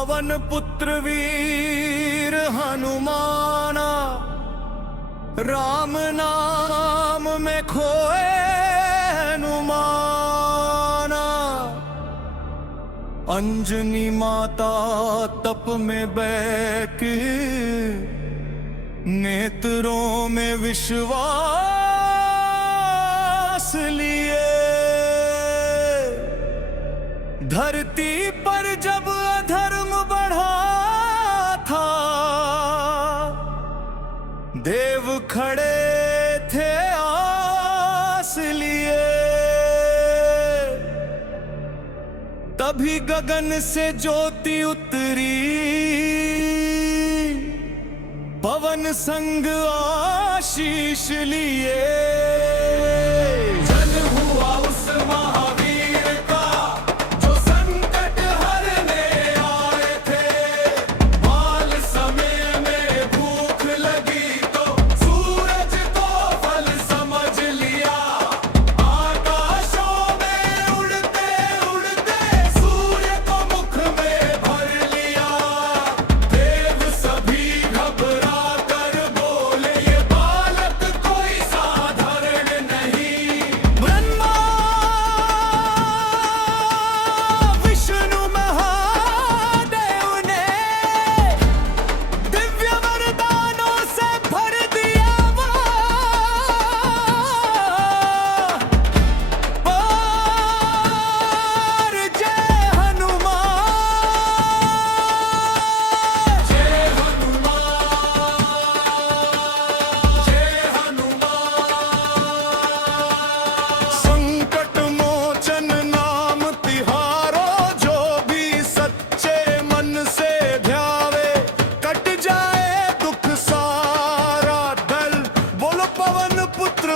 पवन पुत्र वीर हनुमाना, राम नाम में खोए हनुमाना। अंजनी माता तप में बैठ, नेत्रों में विश्वास लिए। धरती पर जब अधर्म बढ़ा था, देव खड़े थे आस लिए। तभी गगन से ज्योति उतरी, पवन संग आशीष लिए। जन्म हुआ उस महावीर का, जो संकट हरने आए थे। बाल समय में भूख लगी तो सूरज को फल समझ लिया। आकाशों में उड़ते उड़ते सूर्य को मुख में भर लिया। देव सभी घबरा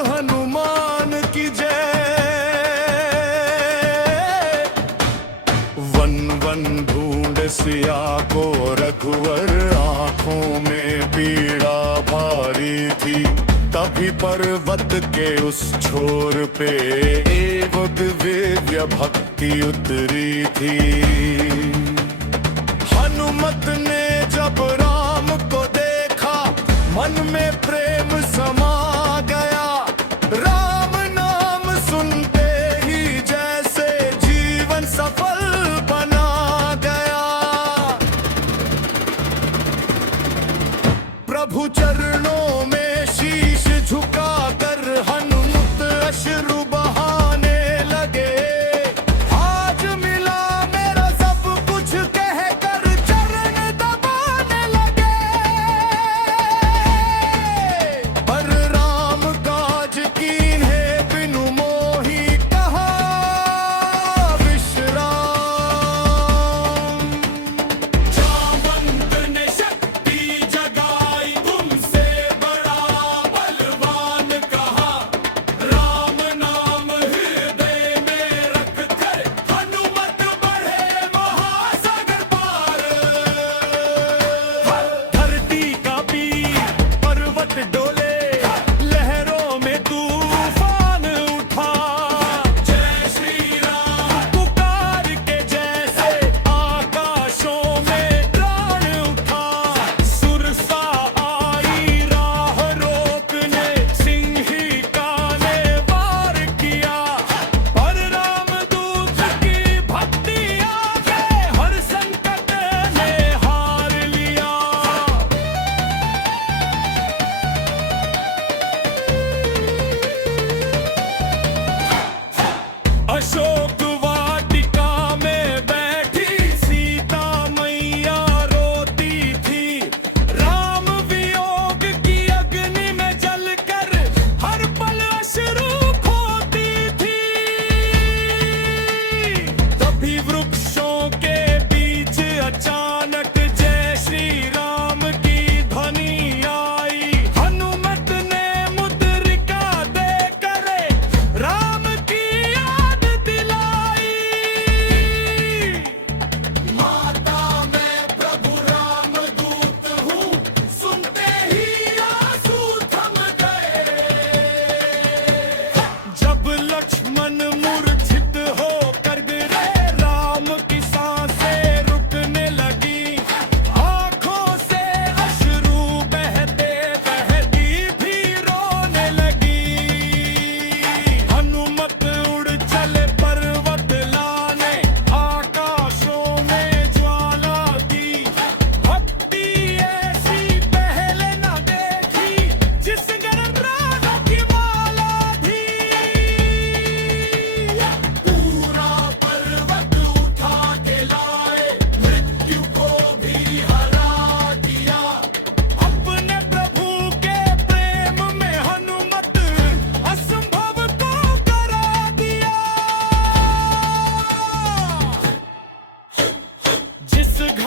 हनुमान की जय। वन वन ढूंढ सिया को रघुवर, आंखों में पीड़ा भारी थी। तभी पर्वत के उस छोर पे एक दिव्य भक्ति उतरी थी। हनुमत ने जब राम को देखा, मन में प्रेम समा गया। राम नाम सुनते ही जैसे जीवन सफल बना गया। प्रभु चरणों में शीश झुकाकर हनुमत अश्रु बहाने लगे। आज मिला मेरा सब कुछ कहकर चरण दबाने लगे। पर राम काज कीन्हे बिनु मोही, कहा विश्राम। जामवंत ने शक्ति जगाई, तुमसे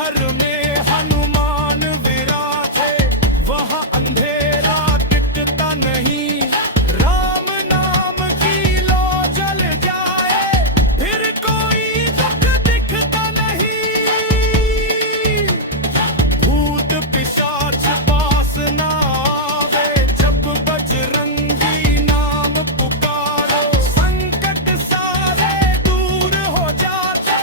घर में हनुमान विराजे, वहाँ अंधेरा टिकता नहीं। राम नाम की लो जल जाए, फिर कोई दुख दिखता नहीं। भूत पिशाच पास ना आवे, जब बजरंगी नाम पुकारो, संकट सारे दूर हो जाते।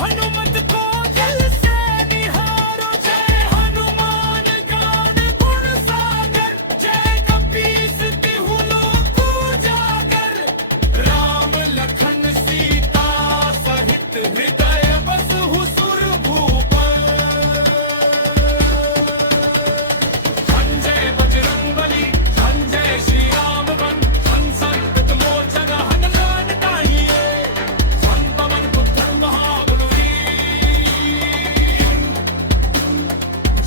हनुमत को दिल से निहारो, जय हनुमान ज्ञान गुण सागर, जय कपीस तिहु लोक उजागर। राम लखन सीता सहित हृदय बसहु सुरभूपर। संजय बजरंगबली संजय श्री राम बन, संकट मोचन हनुमान ताहिए, संपवन पुत्र महाबलवीर।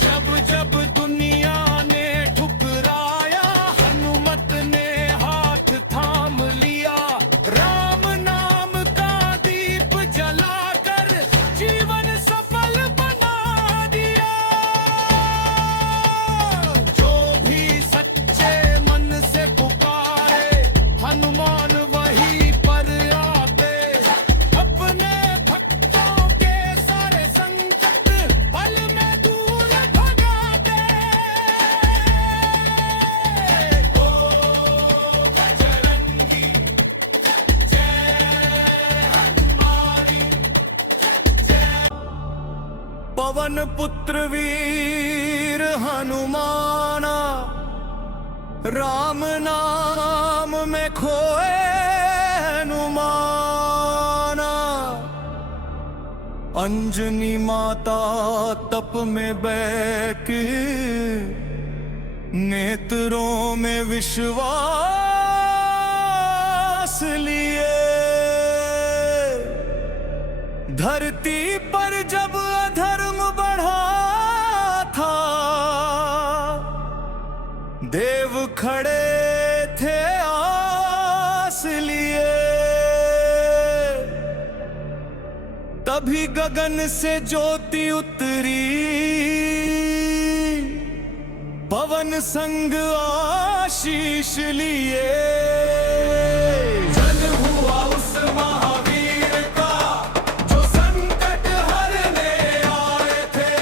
जब जब दुनिया ने ठुकराया, हनुमत ने हाथ थाम लिया। राम नाम का दीप जलाकर जीवन सफल बना दिया। जो भी सच्चे मन से पुकारे, हनुमान वहीं पर आते। अपने भक्तों के सारे संकट पल में दूर भगाते। ओ बजरंगी जय हनुमारी जय। पवन पुत्र वीर हनुमाना, राम नाम में खोए हनुमाना। अंजनी माता तप में बैठ, नेत्रों में विश्वास लिए। धरती पर जब अधर्म बढ़ा था, देव खड़े थे आस लिए। तभी गगन से ज्योति उतरी, पवन संग आशीष लिए। जन हुआ उस महावीर का, जो संकट हरने आए थे।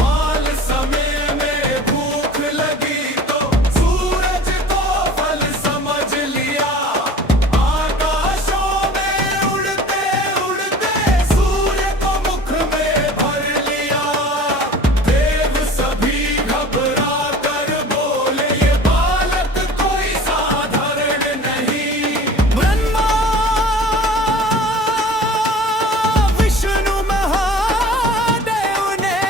बाल समय में भूख लगी तो सूरज को फल समझ लिया। आकाशों में उड़ते उड़ते सूर्य को मुख में भर लिया। देव सभी घबरा कर बोले, ये बालक कोई साधारण नहीं। ब्रह्मा विष्णु महादेव ने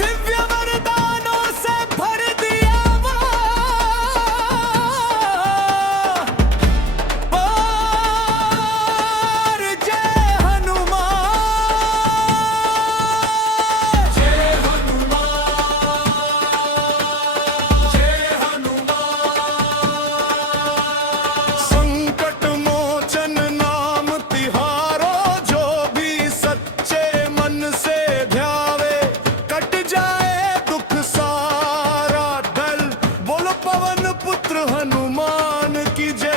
दिव्य वरदानों से भर दिया वो। पर जय हनुमान, जय हनुमान, जय हनुमान। संकट मोचन नाम तिहारो, जो भी सच्चे मन से ध्यावे। कट जाए दुख सारा दल, बोलो पवन पुत्र हनुमान की जय।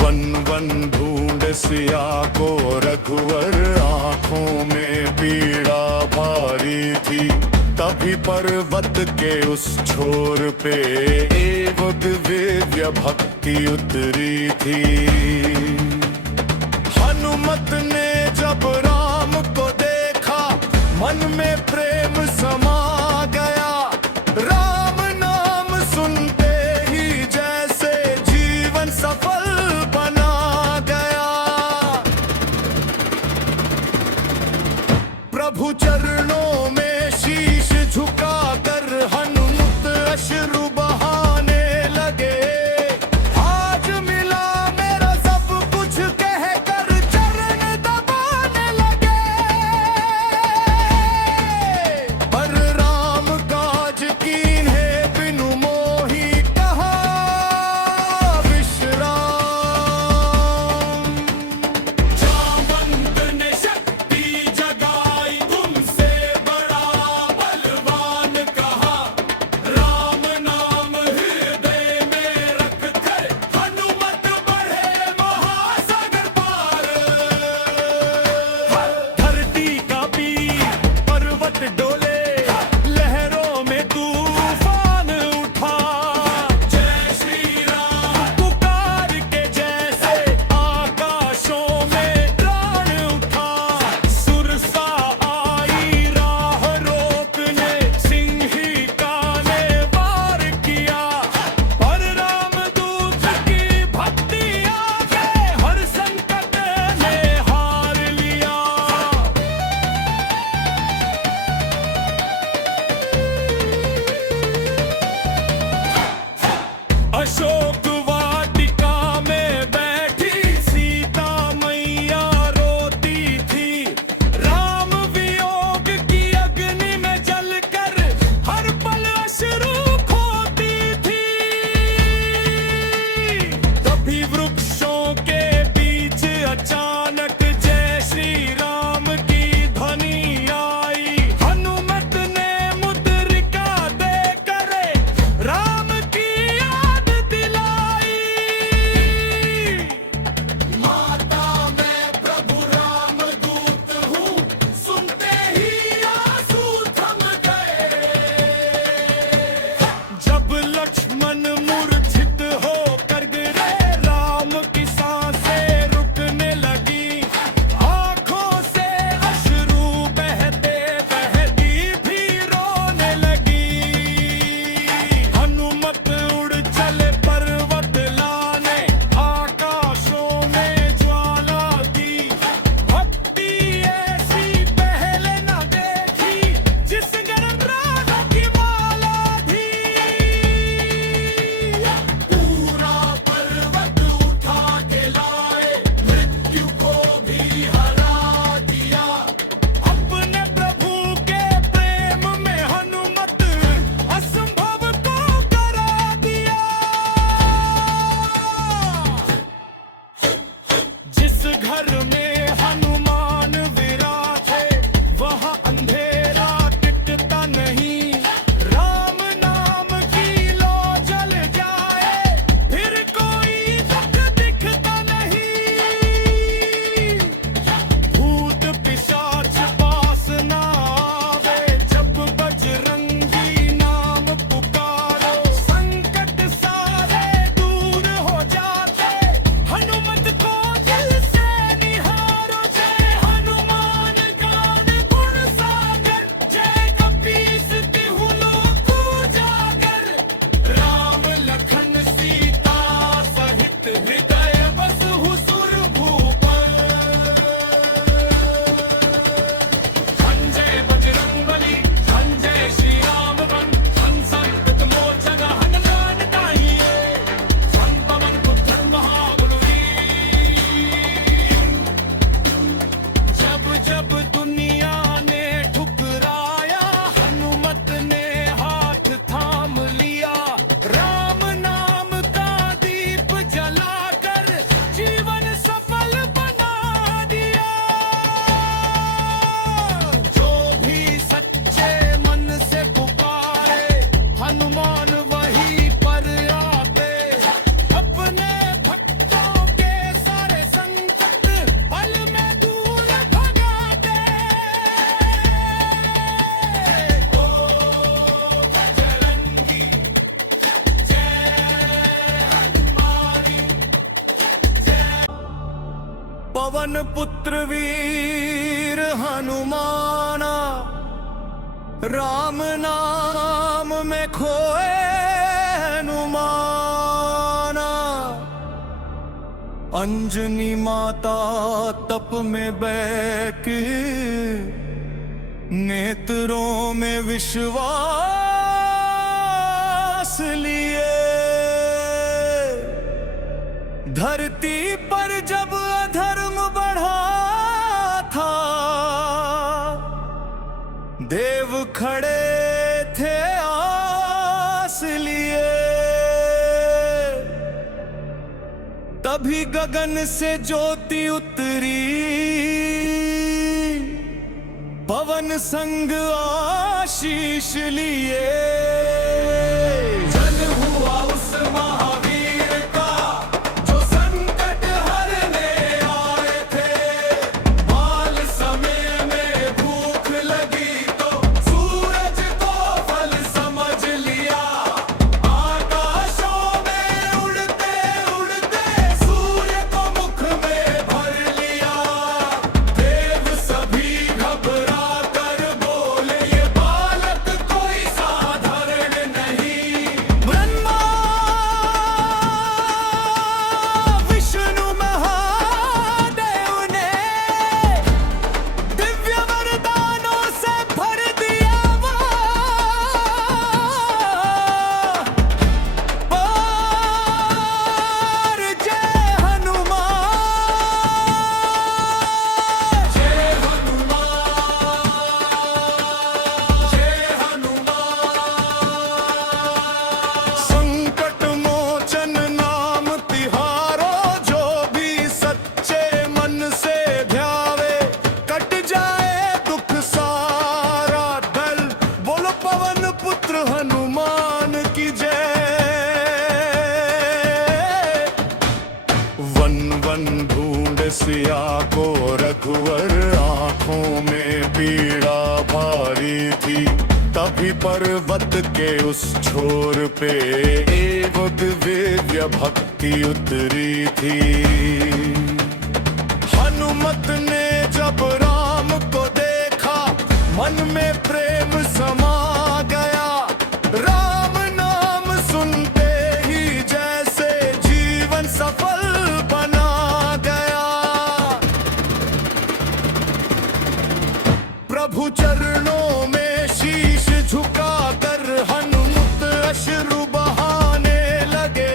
वन वन ढूंढ सिया को रघुवर, आंखों में पीड़ा भारी थी। तभी पर्वत के उस छोर पे एव दिव्य भक्ति उतरी थी। हनुमत ने जब राम को देखा, मन में प्रेम समा गया। राम नाम सुनते ही जैसे जीवन सफल बना गया। प्रभु चरणों में शीश झुकाकर हनुमत अश्रु बहाने लगे। आज मिला मेरा सब कुछ कहकर चरण दबाने लगे। पर राम काज कीन्हे बिनु मोही, कहा विश्राम घर में हनुमान विराजे, वहाँ अंधेरा टिकता नहीं। राम नाम की लो जल जाए, फिर कोई दुख दिखता नहीं। भूत पिशाच पास ना आवे, जब बजरंगी नाम पुकारो, संकट सारे दूर हो जाते। हनुमत को दिल से निहारो, जय हनुमान ज्ञान गुण सागर, जय कपीस तिहु लोक उजागर। राम लखन सीता सहित हृदय बसहु सुरभूपर। संजय बजरंगबली संजय श्री राम वन, संसंत मोचन हनुमान ताहिए, संपवन पुत्र महाबलवीर। जब जब दुनिया ने ठुकराया, हनुमत ने हाथ थाम लिया। राम नाम का दीप जलाकर जीवन सफल बना दिया। जो भी सच्चे मन से पुकारे, हनुमान वहीं पर आते। अपने भक्तों के सारे संकट पल में दूर भगाते। ओ बजरंगी जय हनुमारी जय। पवन पुत्र वीर हनुमाना, राम नाम में खोए हनुमाना। अंजनी माता तप में बैठ, नेत्रों में विश्वास लिए। धरती पर जब अधर्म बढ़ा था, देव खड़े थे आस लिए। तभी गगन से ज्योति उतरी, पवन संग आशीष लिए। जन हुआ उस महावीर का, जो संकट हरने आए थे। बाल समय में भूख लगी तो सूरज को फल समझ लिया। आकाशों में उड़ते उड़ते सूर्य को मुख में भर लिया। देव सभी घबरा कर बोले, ये बालक कोई साधारण नहीं। ब्रह्मा विष्णु महादेव ने दिव्य वरदानों से भर दिया पार। जय हनुमान जय हनुमान जय हनुमान। संकट मोचन नाम तिहारो, जो भी सच्चे मन से ध्यावे, कट जाए दुख सारा दल। बोलो पवन पुत्र हनुमान की जय। वन वन ढूंढ सिया को रघुवर, आंखों में पीड़ा भारी थी। तभी पर्वत के उस छोर पे एक दिव्य भक्ति उतरी थी। हनुमत ने जब राम को देखा, मन में प्रेम समा गया। राम नाम सुनते ही जैसे जीवन सफल बना गया। प्रभु चरणों में शीश झुकाकर हनुमत अश्रु बहाने लगे।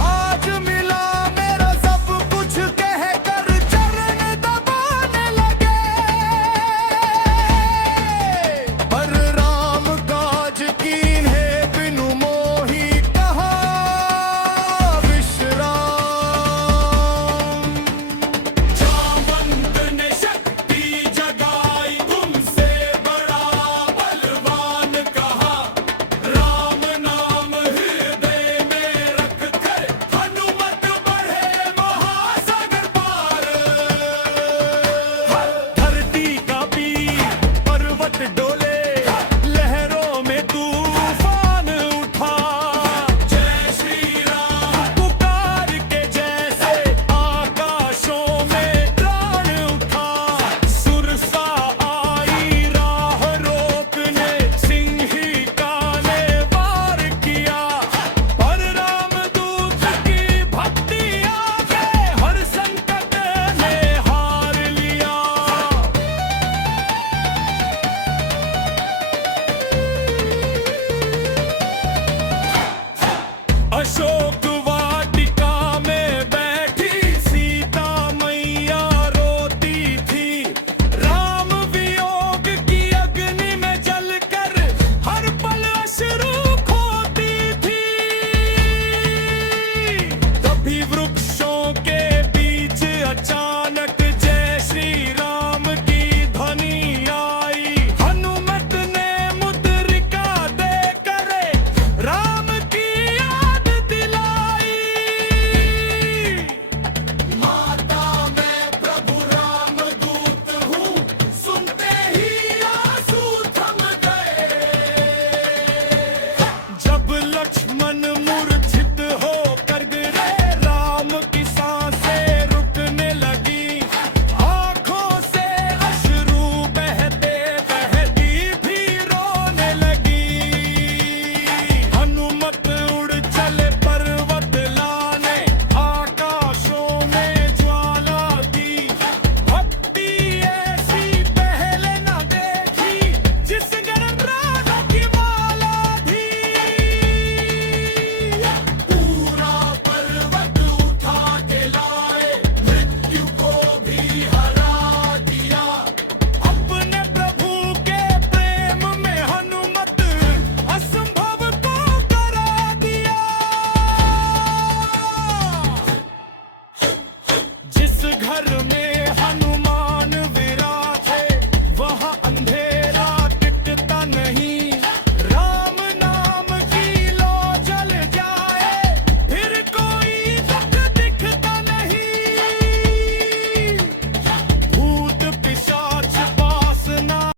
आज मिला मेरा सब कुछ कहकर चरण दबाने लगे। पर राम काज कीन्हे बिनु मोही, कहा विश्राम। घर में